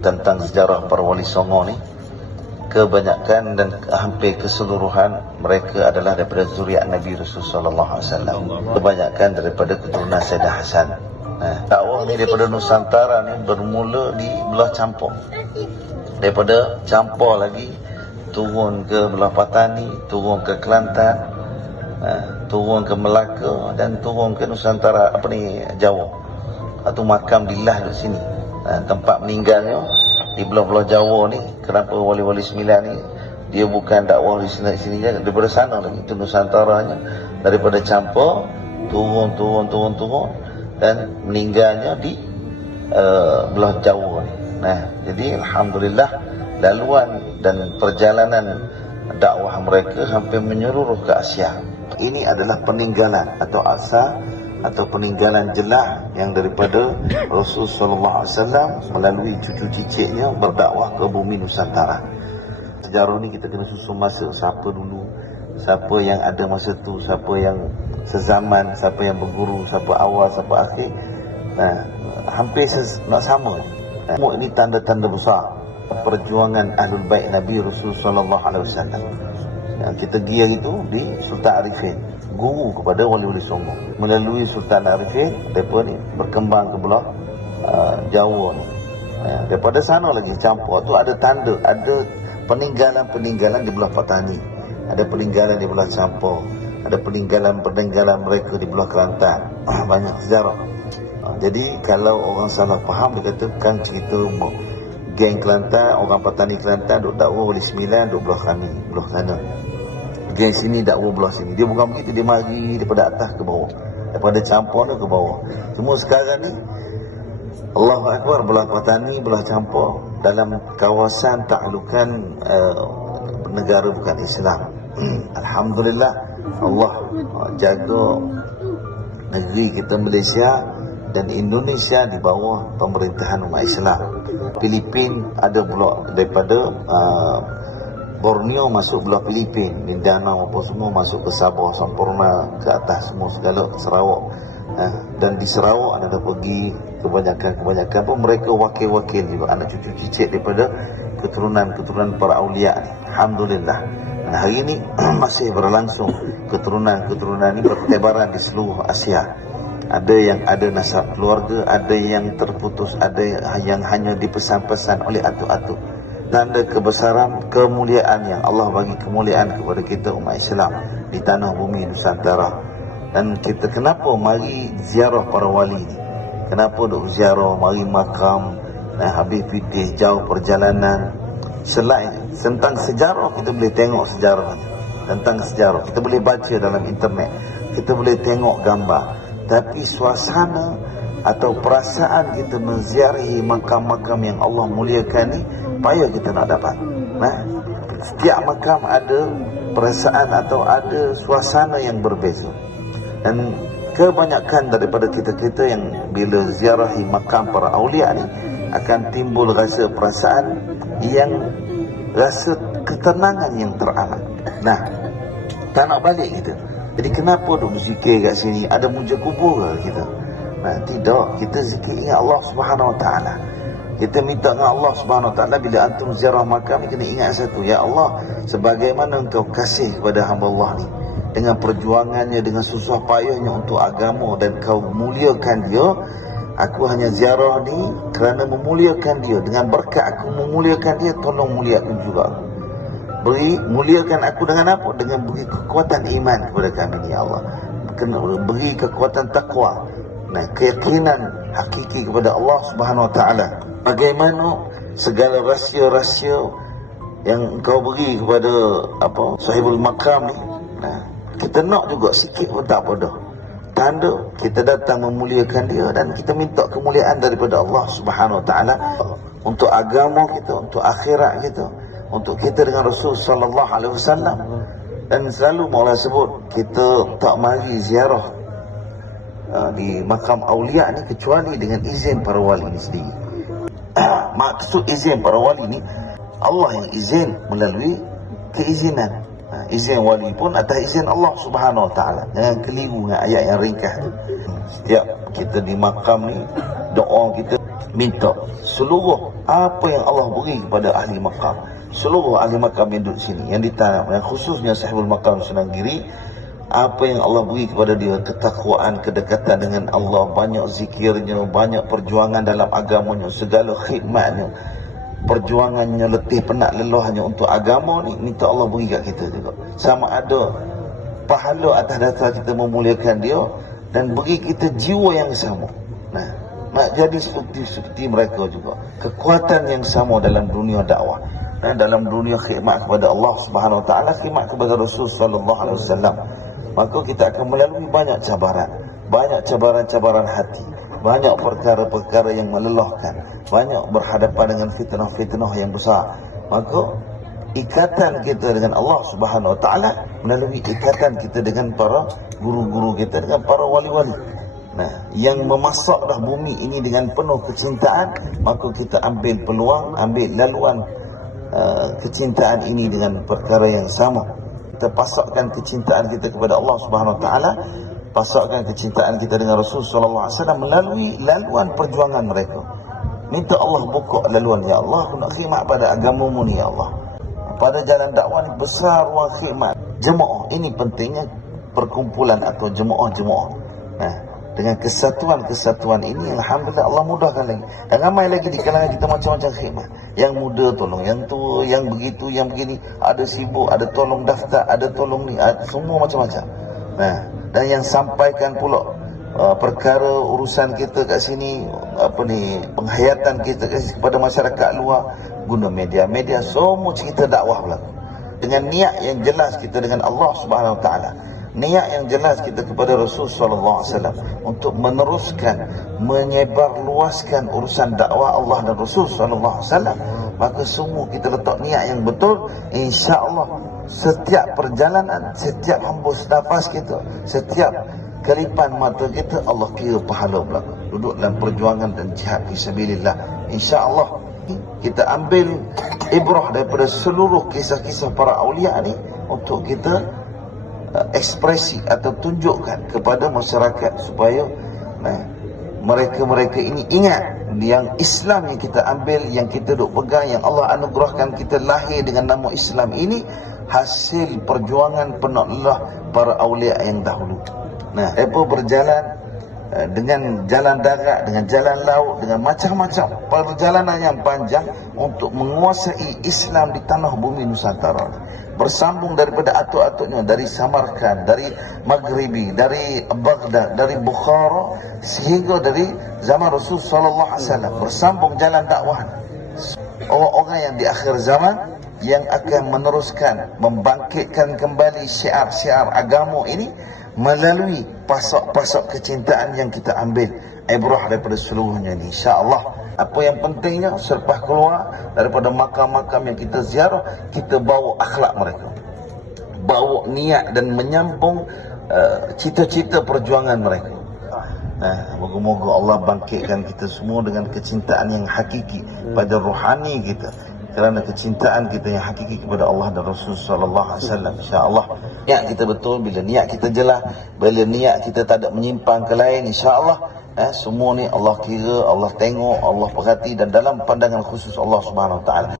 tentang sejarah para wali songo ni, kebanyakan dan hampir keseluruhan mereka adalah daripada zuriat Nabi Rasulullah SAW. Kebanyakan daripada keturunan Sayyidah Hasan. Dakwah ni daripada Nusantara ni bermula di belah Campur. Daripada Campur lagi turun ke belah Patani, turun ke Kelantan, turun ke Melaka dan turun ke Nusantara Jawa. Atau makam dilah di sini. Tempat meninggalnya di belah-belah Jawa ni. Kenapa wali-wali sembilan ni dia bukan dakwah di sini je, daripada sana lagi, itu Nusantaranya, daripada Campur turun dan meninggalnya di belah Jawa ni. Jadi alhamdulillah laluan dan perjalanan dakwah mereka hampir menyeluruh ke Asia. Ini adalah peninggalan atau asal atau peninggalan jelas yang daripada Rasulullah SAW melalui cucu cicitnya berdakwah ke bumi Nusantara. Sejarah ni kita kena susun masa, siapa dulu, siapa yang ada masa tu, siapa yang sezaman, siapa yang berguru, siapa awal, siapa akhir. Hampir nak sama ni. Ini tanda-tanda besar perjuangan Ahlul Bait Nabi Rasulullah SAW. Yang kita giat itu di Sultan Arifin, guru kepada wali-wali songo. Melalui Sultan Arifin, mereka ni berkembang ke belah Jawa ni. Daripada sana lagi Campur tu ada tanda, ada peninggalan-peninggalan di belah Patani, ada peninggalan di belah Campur, ada peninggalan-peninggalan mereka di belah Kelantan. Banyak sejarah. Jadi kalau orang salah faham, dia katakan cerita geng Kelantan, orang Patani Kelantan duk dakwah wali sembilan, duk belah kami, belah sana. Geng sini dakwah belah sini. Dia bukan begitu, dia mari daripada atas ke bawah, daripada Campur ke bawah. Cuma sekarang ni Allahu Akbar, belah Patani, belah Campur dalam kawasan taklukan negara bukan Islam. Alhamdulillah Allah jaga negeri kita Malaysia dan Indonesia di bawah pemerintahan umat Islam. Filipin ada pula daripada Borneo masuk belah Filipin, Mindanao apa semua masuk ke Sabah, Sampurna, ke atas semua segala, ke Sarawak. Dan di Sarawak ada pergi kebanyakan pun mereka wakil-wakil juga, anak cucu cicit daripada keturunan para awliya ni. Alhamdulillah. Dan hari ini masih berlangsung keturunan ini bertebaran di seluruh Asia. Ada yang ada nasab keluarga, ada yang terputus, ada yang hanya dipesan-pesan oleh atuk-atuk. Tanda kebesaran, kemuliaan yang Allah bagi kemuliaan kepada kita umat Islam di tanah bumi Nusantara. Dan kita kenapa mari ziarah para wali ni? Kenapa duk ziarah, mari makam, habis fikir jauh perjalanan. Selain tentang sejarah, kita boleh tengok sejarahnya. Tentang sejarah, kita boleh baca dalam internet, kita boleh tengok gambar. Tapi suasana atau perasaan kita menziarahi makam-makam yang Allah muliakan ni, payah kita nak dapat. Setiap makam ada perasaan atau ada suasana yang berbeza. Dan kebanyakan daripada kita-kita yang bila ziarahi makam para awliya ni akan timbul rasa perasaan yang rasa ketenangan yang teramat. Tak nak balik kita. Jadi kenapa duk berzikir kat sini? Ada muja kubur ke kita? Tidak. Kita zikir ingat Allah Subhanahu Wa Taala. Kita minta dengan Allah Subhanahu Wa Taala bila antum ziarah makam ni, kena ingat satu, ya Allah, sebagaimana engkau kasih kepada hamba Allah ni dengan perjuangannya, dengan susah payahnya untuk agama dan kau muliakan dia, aku hanya ziarah ni kerana memuliakan dia. Dengan berkat aku memuliakan dia, tolong muliakan juga aku. Muliakan aku dengan apa? Dengan beri kekuatan iman kepada kami ni, ya Allah. Beri kekuatan takwa, keyakinan hakiki kepada Allah Subhanahu Wa Taala. Bagaimana segala rahsia-rahsia yang engkau beri kepada sahibul makam ni, kita nak juga sikit pun tak apa dah. Tanda kita datang memuliakan dia dan kita minta kemuliaan daripada Allah Subhanahu Wa Taala untuk agama kita, untuk akhirat kita, untuk kita dengan Rasul sallallahu alaihi wasallam. Dan selalu Maulana sebut, kita tak mari ziarah di makam awliya ni kecuali dengan izin para wali ni sendiri. Maksud izin para wali ni, Allah yang izin melalui keizinan. Izin wali pun atas izin Allah Subhanahu Wa Taala. Jangan keliru dengan ayat yang ringkas tu. Setiap kita di makam ni, doa kita minta seluruh Apa yang Allah beri kepada ahli maqam, seluruh ahli maqam yang duduk sini, yang ditanam, yang khususnya sahibul maqam Sunanggiri, apa yang Allah beri kepada dia, ketakwaan, kedekatan dengan Allah, banyak zikirnya, banyak perjuangan dalam agamanya, segala khidmatnya, perjuangannya, letih penat lelahnya untuk agama ni, minta Allah beri kat kita juga. Sama ada pahala atas dasar kita memuliakan dia, dan beri kita jiwa yang sama. Nah, nak jadi seperti mereka juga, kekuatan yang sama dalam dunia dakwah, dalam dunia khidmat kepada Allah Subhanahu Wa Taala, khidmat kepada Rasul Sallallahu Alaihi Wasallam. Maka kita akan melalui banyak cabaran hati, banyak perkara-perkara yang melelahkan, banyak berhadapan dengan fitnah-fitnah yang besar. Maka ikatan kita dengan Allah Subhanahu Wa Taala melalui ikatan kita dengan para guru-guru kita, dengan para wali-wali. Nah, yang memasak dah bumi ini dengan penuh kecintaan, maka kita ambil peluang, ambil laluan kecintaan ini dengan perkara yang sama. Kita pasakkan kecintaan kita kepada Allah Subhanahu Wa Taala, pasakkan kecintaan kita dengan Rasul Sallallahu Alaihi Wasallam melalui laluan perjuangan mereka. Minta Allah buka laluan, ya Allah, aku nak khidmat pada agamamu ni, ya Allah. Pada jalan dakwah ni besar ruang khidmat. Jemaah, ini pentingnya perkumpulan atau jemaah-jemaah. Nah, dengan kesatuan ini, alhamdulillah Allah mudahkan lagi. Dan ramai lagi di kalangan kita macam-macam khidmat. Yang muda tolong yang tua, yang begitu, yang begini, ada sibuk, ada tolong daftar, ada tolong ni, semua macam-macam. Nah, dan yang sampaikan pula perkara urusan kita kat sini, penghayatan kita kepada masyarakat luar, guna media-media, semua cerita dakwah berlaku. Dengan niat yang jelas kita dengan Allah Subhanahu Wa Taala, niat yang jelas kita kepada Rasul Sallallahu Alaihi Wasallam untuk meneruskan, menyebarluaskan urusan dakwah Allah dan Rasul Sallallahu Alaihi Wasallam. Maka semua kita letak niat yang betul, insya-Allah setiap perjalanan, setiap hembus nafas kita, setiap kelipan mata kita, Allah kira pahala berlaku. Duduk dalam perjuangan dan jihad fisabilillah, insya-Allah kita ambil ibrah daripada seluruh kisah-kisah para awliya ni untuk kita ekspresi atau tunjukkan kepada masyarakat supaya mereka-mereka ini ingat yang Islam yang kita ambil, yang kita duk pegang, yang Allah anugerahkan kita lahir dengan nama Islam ini, hasil perjuangan penuh lelah para awliya yang dahulu. Nah, mereka berjalan dengan jalan darat, dengan jalan laut, dengan macam-macam perjalanan yang panjang untuk menguasai Islam di tanah bumi Nusantara. Bersambung daripada atuk-atuknya, dari Samarkand, dari Maghribi, dari Baghdad, dari Bukhara, sehingga dari zaman Rasul Sallallahu Alaihi Wasallam. Bersambung jalan dakwah. Orang-orang yang di akhir zaman yang akan meneruskan, membangkitkan kembali syiar-syiar agama ini melalui pasok-pasok kecintaan yang kita ambil ibrah daripada seluruhnya ini, insya-Allah. Apa yang pentingnya, selepas keluar daripada makam-makam yang kita ziarah, kita bawa akhlak mereka, bawa niat dan menyambung cita-cita perjuangan mereka. Moga-moga Allah bangkitkan kita semua dengan kecintaan yang hakiki pada rohani kita, kerana kecintaan kita yang hakiki kepada Allah dan Rasul Sallallahu Alaihi Wasallam. InsyaAllah niat kita betul, bila niat kita jelas, bila niat kita tak ada menyimpang ke lain, insyaAllah semua ni Allah kira, Allah tengok, Allah perhati, dan dalam pandangan khusus Allah Subhanahu Wa Taala.